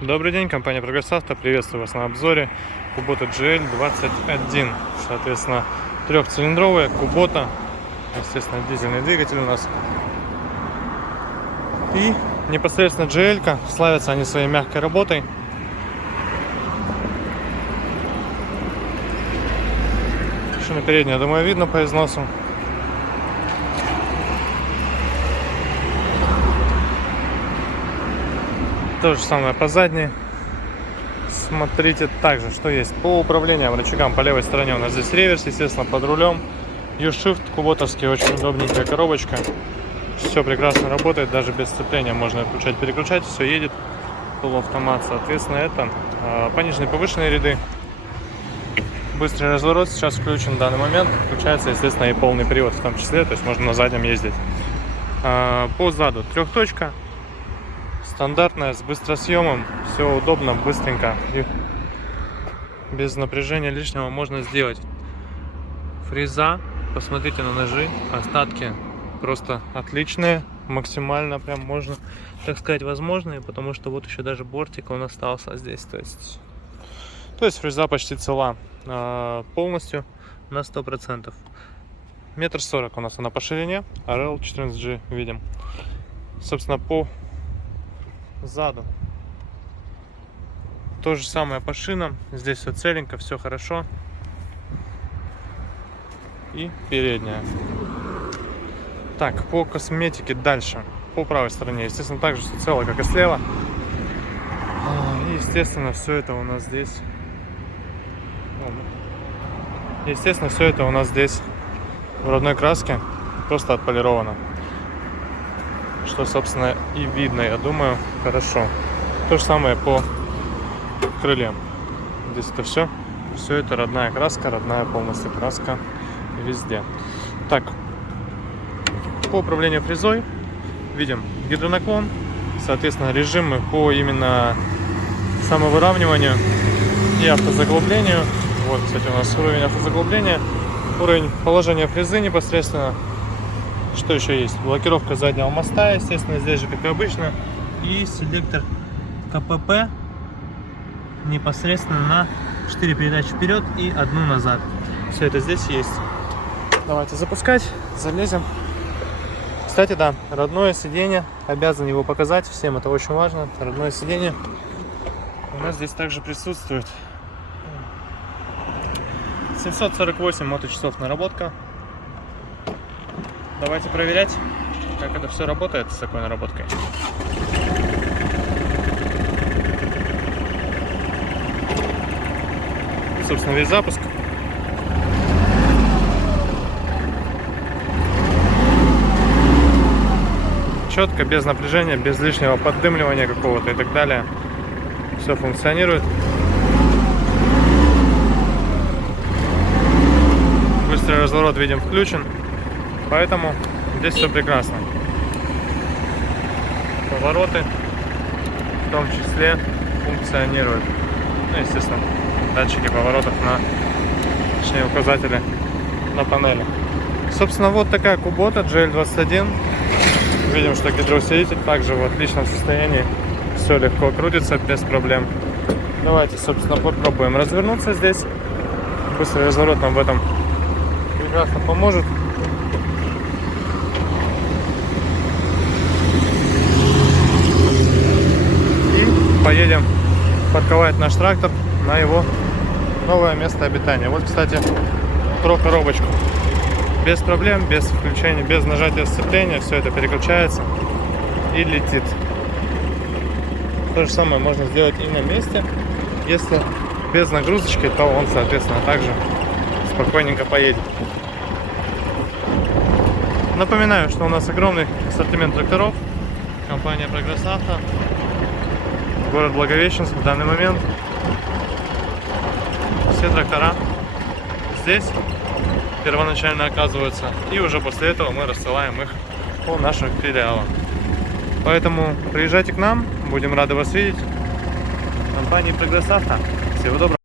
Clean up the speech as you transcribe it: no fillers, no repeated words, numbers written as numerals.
Добрый день, компания Progress Auto. Приветствую вас на обзоре Kubota GL21. Соответственно, трехцилиндровая Kubota. Естественно, дизельный двигатель у нас. И непосредственно GL-ка. Славятся они своей мягкой работой. Шина передняя, я думаю, видно по износу. То же самое по задней. Смотрите также, что есть по управлению рычагам. По левой стороне у нас здесь реверс, естественно, под рулем. U-Shift, куботовский, очень удобненькая коробочка. Все прекрасно работает, даже без сцепления можно включать, переключать, все едет. Полуавтомат, соответственно, это пониженные, повышенные ряды. Быстрый разворот сейчас включен в данный момент. Включается, естественно, и полный привод в том числе, то есть можно на заднем ездить. По заду трехточка. Стандартная, с быстросъемом, все удобно, быстренько и без напряжения лишнего можно сделать. Фреза, посмотрите на ножи, остатки просто отличные, максимально прям можно, так сказать, возможные, потому что вот еще даже бортик он остался здесь, то есть фреза почти цела полностью на 100%. 1,40 м у нас она по ширине, RL 14G видим. Собственно, по заду то же самое по шинам. Здесь все целенько, все хорошо. И передняя. Так, по косметике дальше. По правой стороне, естественно, так же все цело, как и слева. И, естественно, все это у нас здесь. Естественно, все это у нас здесь в родной краске, просто отполировано. Что, собственно, и видно, я думаю, хорошо. То же самое по крыльям. Здесь это все это родная краска, родная полностью краска везде. Так, по управлению фрезой видим гидронаклон, соответственно, режимы по именно самовыравниванию и автозаглублению. Вот, кстати, у нас уровень автозаглубления, уровень положения фрезы непосредственно. Что еще есть? Блокировка заднего моста, естественно, здесь же, как и обычно. И селектор КПП непосредственно на 4 передачи вперед и 1 назад. Все это здесь есть. Давайте запускать, залезем. Кстати, да, родное сиденье, обязан его показать, всем это очень важно. Родное сиденье у нас здесь также присутствует. 748 моточасов наработка. Давайте проверять, как это все работает с такой наработкой. Собственно, весь запуск. Четко, без напряжения, без лишнего поддымливания какого-то и так далее. Все функционирует. Быстрый разворот, видим, включен. Поэтому здесь все прекрасно. Повороты в том числе функционируют. Ну, естественно, датчики поворотов точнее, указатели на панели. Собственно, вот такая Kubota GL21. Видим, что гидроусилитель также в отличном состоянии. Все легко крутится, без проблем. Давайте, собственно, попробуем развернуться здесь. Быстрый разворот нам в этом прекрасно поможет. Поедем парковать наш трактор на его новое место обитания. Вот, кстати, про коробочку. Без проблем, без включения, без нажатия сцепления, все это переключается и летит. То же самое можно сделать и на месте. Если без нагрузочки, то он, соответственно, также спокойненько поедет. Напоминаю, что у нас огромный ассортимент тракторов. Компания Progress Auto. Город Благовещенск в данный момент. Все трактора здесь первоначально оказываются. И уже после этого мы рассылаем их по нашим филиалам. Поэтому приезжайте к нам. Будем рады вас видеть. Компания Progress Auto. Всего доброго.